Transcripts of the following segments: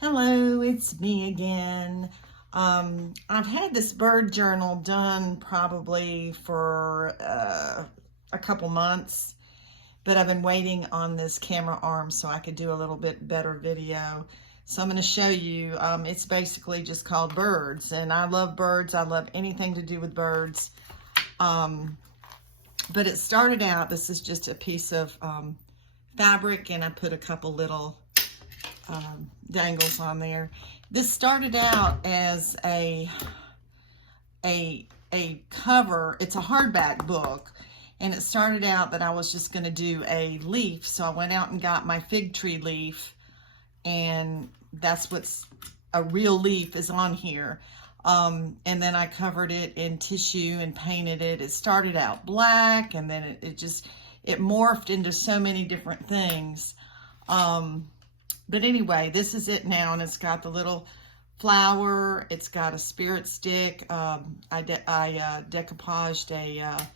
Hello, it's me again. I've had this bird journal done probably for a couple months, but I've been waiting on this camera arm so I could do a little bit better video. So I'm going to show you, it's basically just called Birds, and I love birds. I love anything to do with birds. But it started out, this is just a piece of fabric, and I put a couple little dangles on there. This started out as a cover. It's a hardback book, and it started out that I was just going to do a leaf. So I went out and got my fig tree leaf, and that's what's a real leaf is on here. And then I covered it in tissue and painted it. It started out black, and then it morphed into so many different things. But anyway, this is it now, and it's got the little flower. It's got a spirit stick. I decoupaged a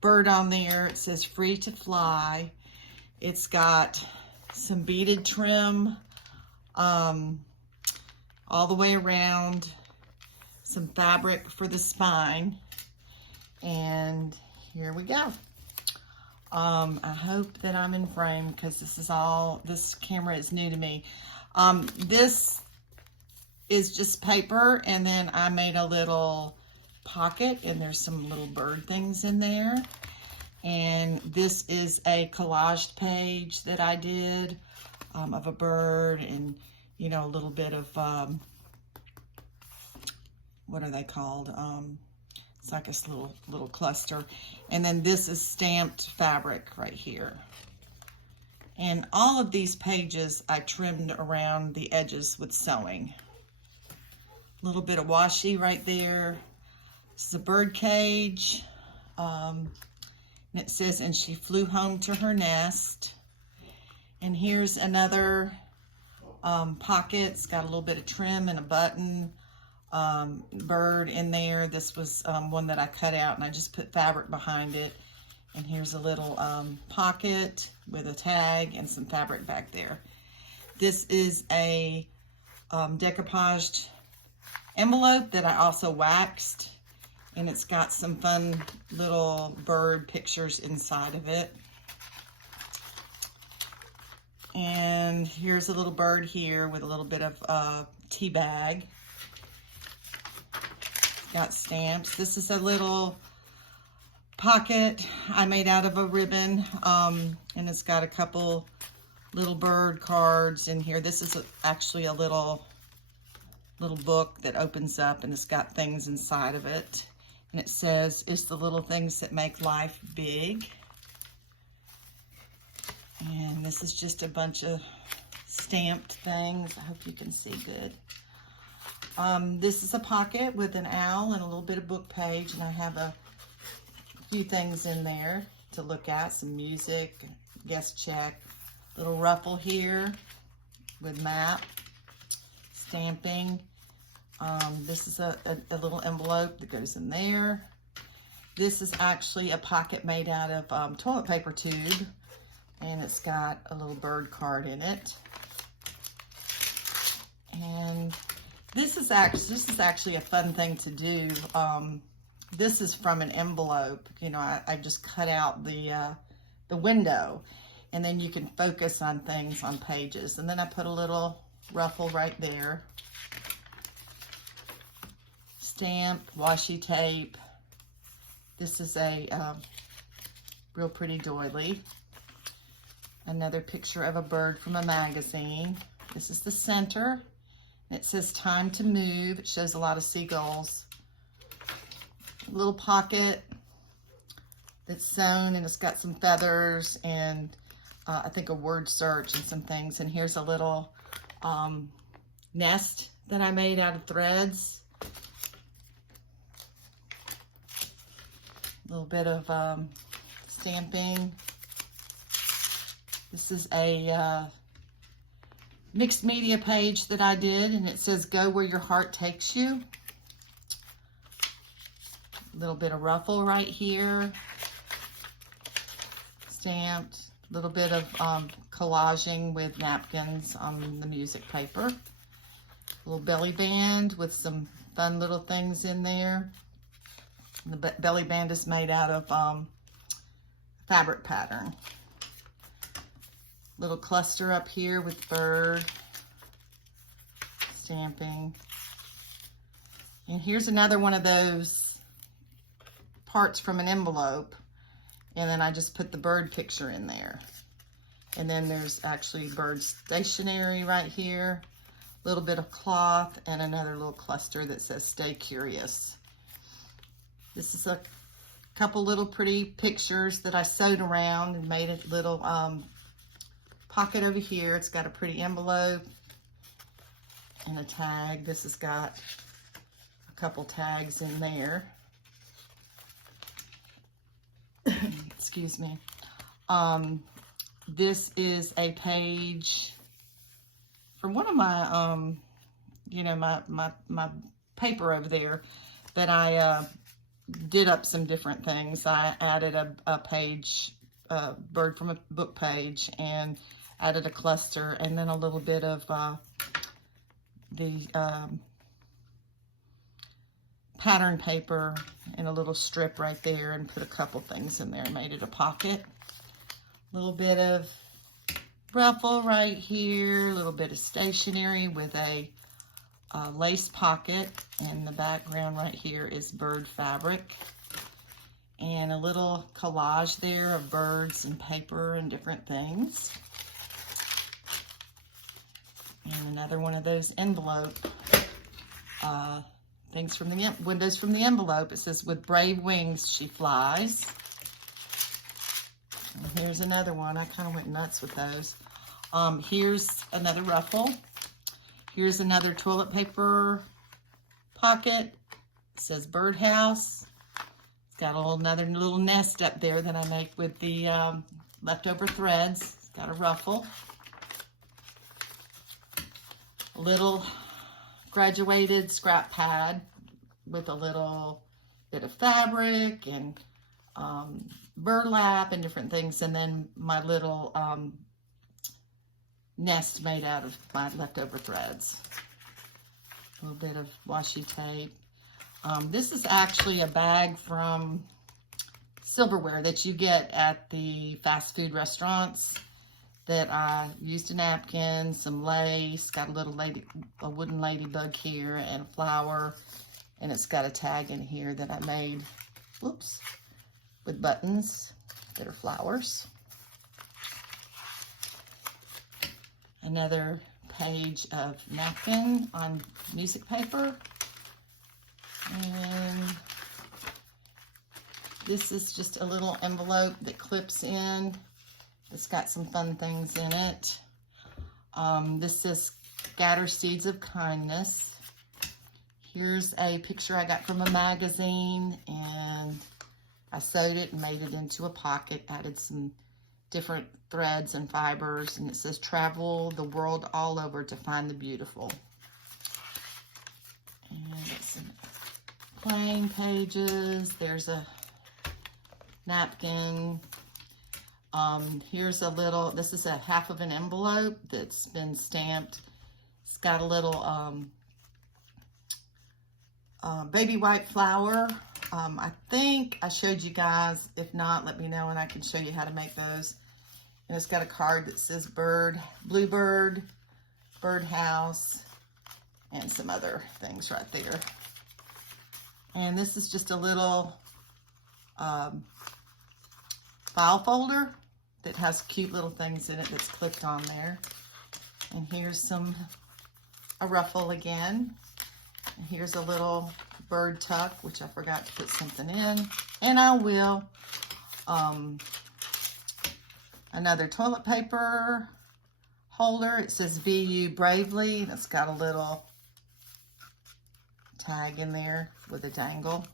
bird on there. It says free to fly. It's got some beaded trim all the way around, some fabric for the spine, and here we go. I hope that I'm in frame because this camera is new to me. This is just paper, and then I made a little pocket, and there's some little bird things in there. And this is a collaged page that I did of a bird, and you know, a little bit of what are they called? It's like a little cluster. And then this is stamped fabric right here. And all of these pages I trimmed around the edges with sewing. A little bit of washi right there. This is a bird cage. And it says, and she flew home to her nest. And here's another pocket. It's got a little bit of trim and a button. Bird in there. This was one that I cut out, and I just put fabric behind it. And here's a little pocket with a tag and some fabric back there. This is a decoupaged envelope that I also waxed, and it's got some fun little bird pictures inside of it. And here's a little bird here with a little bit of tea bag. Got stamps. This is a little pocket I made out of a ribbon, and it's got a couple little bird cards in here. This is actually a little book that opens up, and it's got things inside of it. And it says, it's the little things that make life big. And this is just a bunch of stamped things. I hope you can see good. This is a pocket with an owl and a little bit of book page, and I have a few things in there to look at, some music, guest check, little ruffle here with map, stamping. This is a little envelope that goes in there. This is actually a pocket made out of toilet paper tube, and it's got a little bird card in it. And this is actually a fun thing to do. This is from an envelope. You know, I just cut out the window, and then you can focus on things on pages. And then I put a little ruffle right there. Stamp, washi tape. This is a real pretty doily. Another picture of a bird from a magazine. This is the center. It says time to move. It shows a lot of seagulls. A little pocket that's sewn, and it's got some feathers and I think a word search and some things. And here's a little nest that I made out of threads. A little bit of stamping. This is a mixed media page that I did, and it says go where your heart takes you. A little bit of ruffle right here, stamped. A little bit of collaging with napkins on the music paper. little belly band with some fun little things in there. The belly band is made out of fabric pattern. Little cluster up here with bird stamping. And here's another one of those parts from an envelope. And then I just put the bird picture in there. And then there's actually bird stationery right here. A little bit of cloth and another little cluster that says stay curious. This is a couple little pretty pictures that I sewed around and made a little pocket over here. It's got a pretty envelope and a tag. This has got a couple tags in there. Excuse me. This is a page from one of my, you know, my paper over there that I did up some different things. I added a page, bird from a book page, and added a cluster, and then a little bit of the pattern paper and a little strip right there, and put a couple things in there and made it a pocket. A little bit of ruffle right here, a little bit of stationery with a lace pocket, and the background right here is bird fabric, and a little collage there of birds and paper and different things. And another one of those envelope things from the windows from the envelope. It says, with brave wings she flies. And here's another one. I kind of went nuts with those. Here's another ruffle. Here's another toilet paper pocket. It says birdhouse. It's got another little nest up there that I make with the leftover threads. It's got a ruffle. A little graduated scrap pad with a little bit of fabric and burlap and different things, and then my little nest made out of my leftover threads. A little bit of washi tape. This is actually a bag from silverware that you get at the fast food restaurants, that I used a napkin, some lace, got a wooden ladybug here, and a flower, and it's got a tag in here that I made, whoops, with buttons that are flowers. Another page of napkin on music paper. And this is just a little envelope that clips in. It's got some fun things in it. This says scatter seeds of kindness. Here's a picture I got from a magazine, and I sewed it and made it into a pocket, added some different threads and fibers, and it says travel the world all over to find the beautiful. And it's some plain pages. There's a napkin. Here's a little, this is a half of an envelope that's been stamped. It's got a little baby white flower. I think I showed you guys. If not, let me know and I can show you how to make those. And it's got a card that says bird, bluebird, birdhouse, and some other things right there. And this is just a little file folder that has cute little things in it that's clipped on there. And here's a ruffle again. And here's a little bird tuck, which I forgot to put something in, and I will. Another toilet paper holder. It says "Be You Bravely," and it's got a little tag in there with a dangle.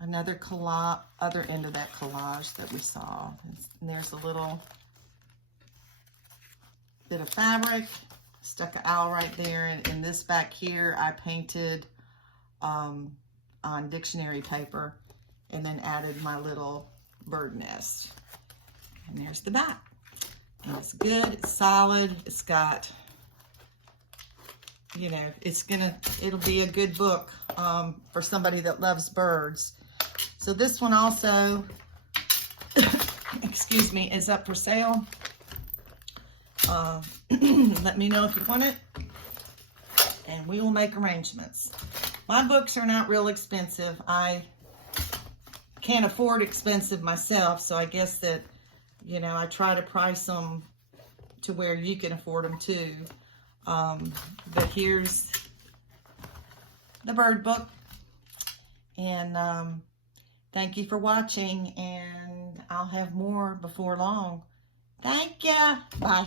Another collage, other end of that collage that we saw. And there's a little bit of fabric. Stuck an owl right there, and in this back here I painted on dictionary paper, and then added my little bird nest. And there's the back. And it's good, it's solid, it's got you know, it'll be a good book for somebody that loves birds. So this one also, excuse me, is up for sale. Let me know if you want it, and we will make arrangements. My books are not real expensive. I can't afford expensive myself, so I guess that, you know, I try to price them to where you can afford them too. But here's the bird book, and thank you for watching, and I'll have more before long. Thank ya. Bye.